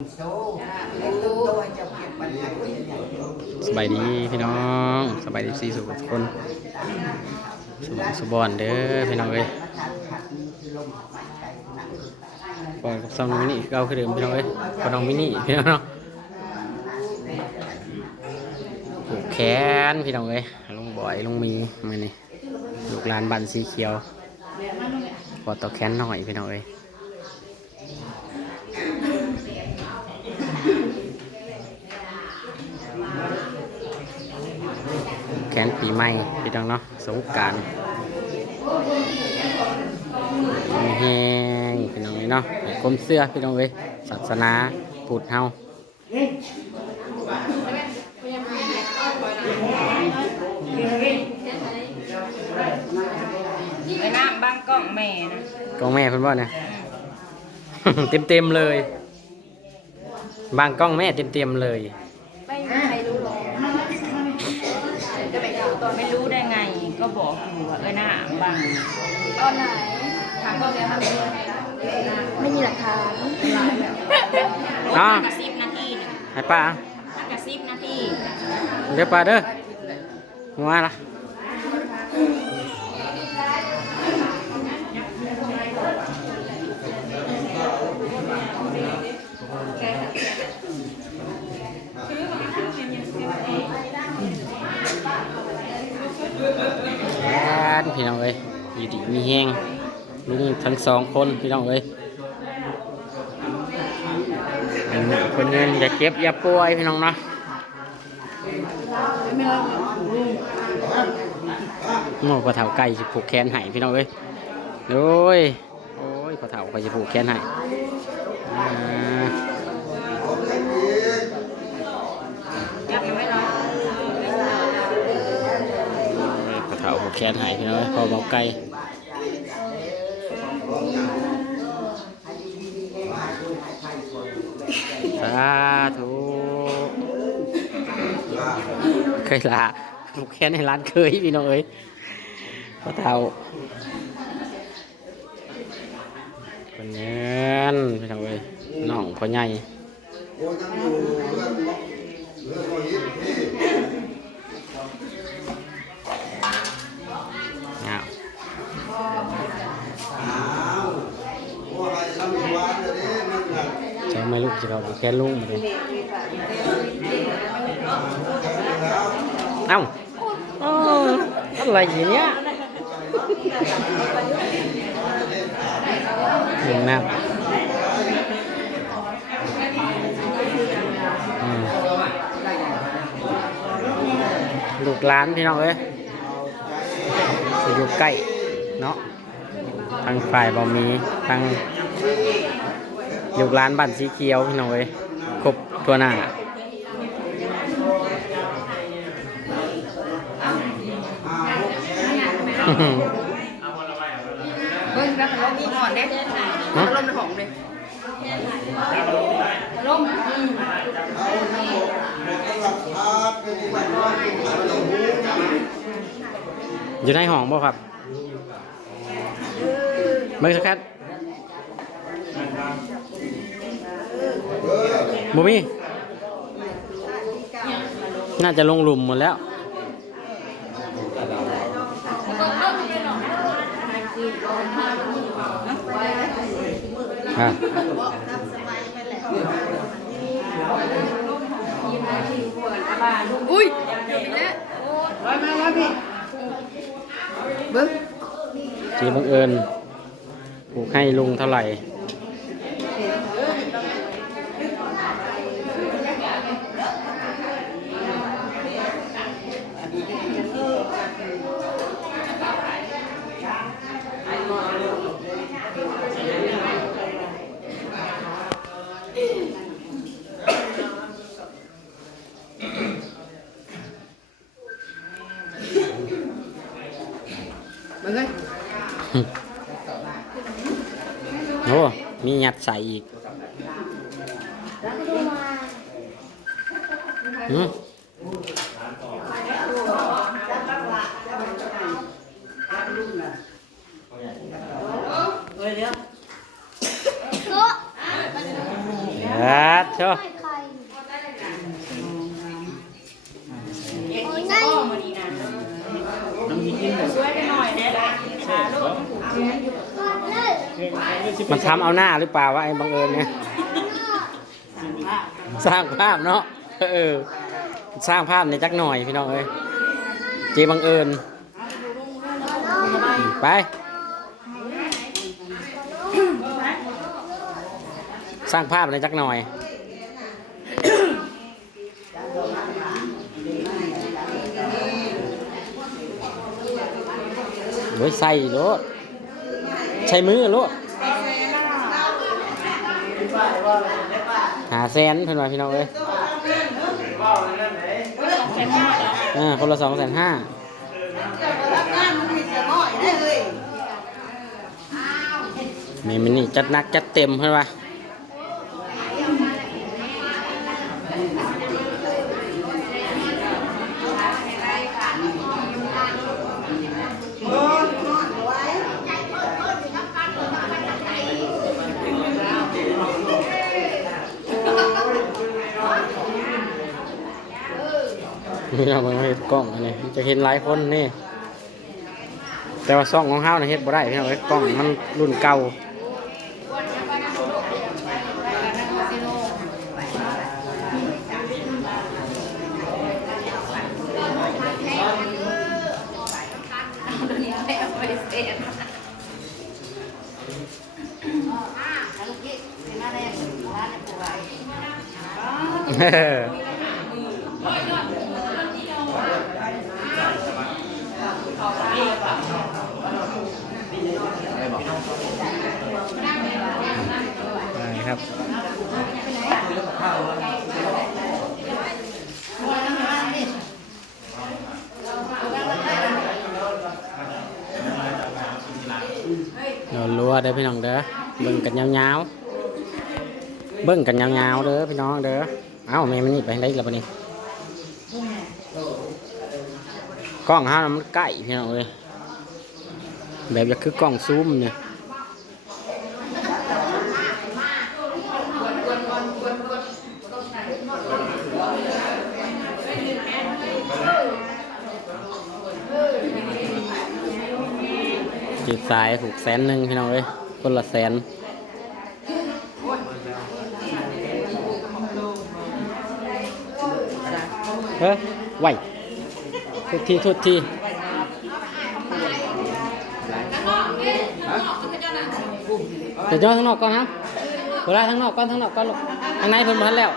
สบายดีพี่น้องสบายดีสี่สุขทุกคนสบอนเด้อพี่น้องเอ้ยปล่อยกับซองมินิเก่าคือเดิมพี่น้องเอ้ยปน้องมินิพี่น้องเนาะผูกแขนพี่น้องเอ้ยลุงบ่อยลุงมีมือนี่ลูกหลานบ้านสีเขียวปอดต่อแขนหน่อยพี่น้องเอ้ยแขนปีใหม่พี่น้องเนาะสงกรานต์แห้งพี่น้องเนาะกลมเสื้อพี่น้องเอ้ยศาสนาพุทธเฮาไปน้ำบางกล้องแม่นะกองแม่เพิ่นบ่เนี่ย เต็มเลยบางกล้องแม่เต็มเลยไม่มีใครรู้หรอกจะไปดูตอนไม่รู้ได้ไง ก็บอกอยู่ว่าหน้าบางตอนไหนถามก็แล้วทำเลยไม่มีหลักฐานอ๋อกับ10 นาทีหนึ่งให้ป้ากับ10 นาทีเดี๋ยวป้าเด้อมาละพี่น้องเอ้ยอยู่ดีมีแห้งลุงทั้งสองคนพี่น้องเอ้ยคนเงินอย่าเจ็บอย่าป่วยพี่น้องเนาะโง่ปลาเถาไก่สิผูกแขนให้พี่น้องเอ้ยโอ้ยปลาเถาไก่สิผูกแขนให้ปลาเถาผูกแขนให้พี่น้องเอ้ยพอเบาไก่สาธุเคยละผูกแขนในร้านเคยพี่น้องเอ้ยปลาเถาคนเงินพี่น้องเอ้ยน้องพ่อใหญ่ใช่ไหมลูกจะเอาแค่ลุงมาเลยเอ้าอะไรอย่างเนี้ยเห็นไหมลูกหลานพี่น้องเอ้ยจะอยู่ใกล้เนาะทางฝ่ายบ่มีทางลูกหลานบ้านสีเขียวพี่น้องเอ้ยครบตัวหน้าเบิ้งแล้วมันมีอ่อนเด้มันลมในห้องเลยลมอยู่ในห้องบ่ครับเบิ้งสักคัดบ่มีน่าจะลงหลุมหมดแล้วอุ้ยแล้วมาพี่เบิ้งจีบังเอิญผูกให้ลุงเท่าไหร่มาเลยโอ้มียัดใส่อีก เชื่อ เอ็ดอีกก็มาดีนะช่วยไปหน่อยเนี่ยขาลูก มันทำเอาหน้าหรือเปล่าวะไอ้บังเอิญเนี่ยสร้างภาพเนาะสร้างภาพในจักหน่อยพี่น้องเอ้ยเจบังเอิญไปสร้างภาพในจักหน่อยโอ้ยใส่รถใช้มือรถ500,000เพิ่นว่าพี่น้องเอ้ยคนละ250,000แม่มันนี่จัดหนักจัดเต็มเพิ่นว่านี่เราเห็นกล้องอันนี้จะเห็นหลายคนนี่แต่ว่าซ่องของเฮาเนี่ยเฮ็ดบ่ได้พี่น้องเอ้ยกล้องมันรุ่นเก่าครับเราลัวเด้อพี่น้องเด้อเบิ่งกันยาวๆเบิ่งกันยาวๆเด้อพี่น้องเด้อเอ้าแม่มันนี่ไปได้แล้วบัดนี้กล้องเฮานะมันใกล้พี่น้องเอ้ยแบบจะคือกล้องซูมเนี่ยจีบสายถูก100,000พี่น้องเอ้ยคนละ100,000ไหวทุกทีเดี๋ยวย่อทั้งนอกก่อนครับเวลาทั้งนอกก่อนลูกข้างในเพิ่นพันแล้ว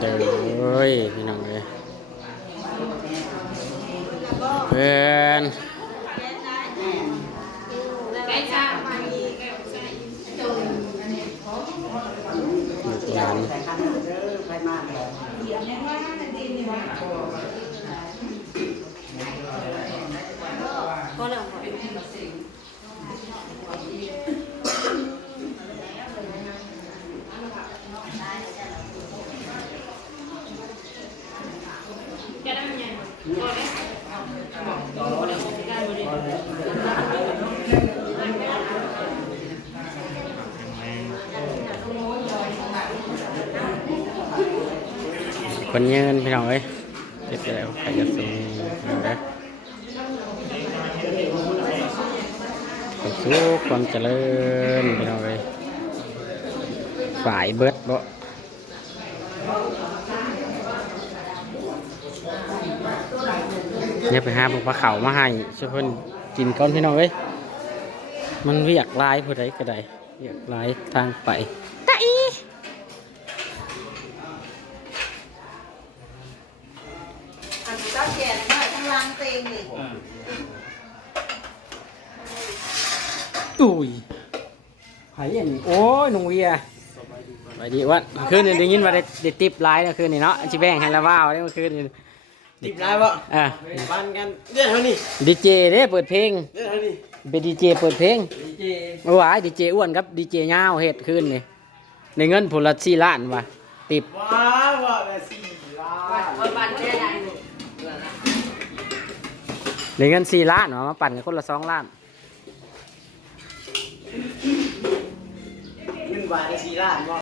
เดี๋ยวพี่น้องเลยเพื่อนลูกหลานคนยืนพี่น้องเอ้ยเจ็บแล้วใครจะสูงเด้อความสุขความเจริญพี่น้องเอ้ยฝ่ายเบิดบ่เนี่ยไปหาบุกปลาเข่ามาให้ช่วยเพิ่นกินก่อนพี่น้องเอ้ยมันเรียกลายผู้ใดก็ได้เรียกลายทางไปตะอีอุ้ยไผ่ยันโอ้ยนุ่งเวียไปดีวะคืนนี้ได้ยินว่าได้ติปไลน์นะคืนนี้เนาะจิแบ่งให้ละว่าวได้เมื่อคืนนี้ ติดได้ปะ อ่ะ ปันกันเดี๋ยวเท่านี้ ดีเจเด้เปิดเพลง เดี๋ยวเท่านี้ เป็นดีเจเปิดเพลง ดีเจ โอ้ยดีเจอ้วนครับดีเจยาวเฮ็ดขึ้นนี่ในเงินผลละ4 ล้านว่ะติบ ว้าวแบบ4 ล้าน วันแค่ไหน ในเงิน4 ล้านเนาะมาปั่นกันคนละ2 ล้าน 1 บาทได้4 ล้านบ่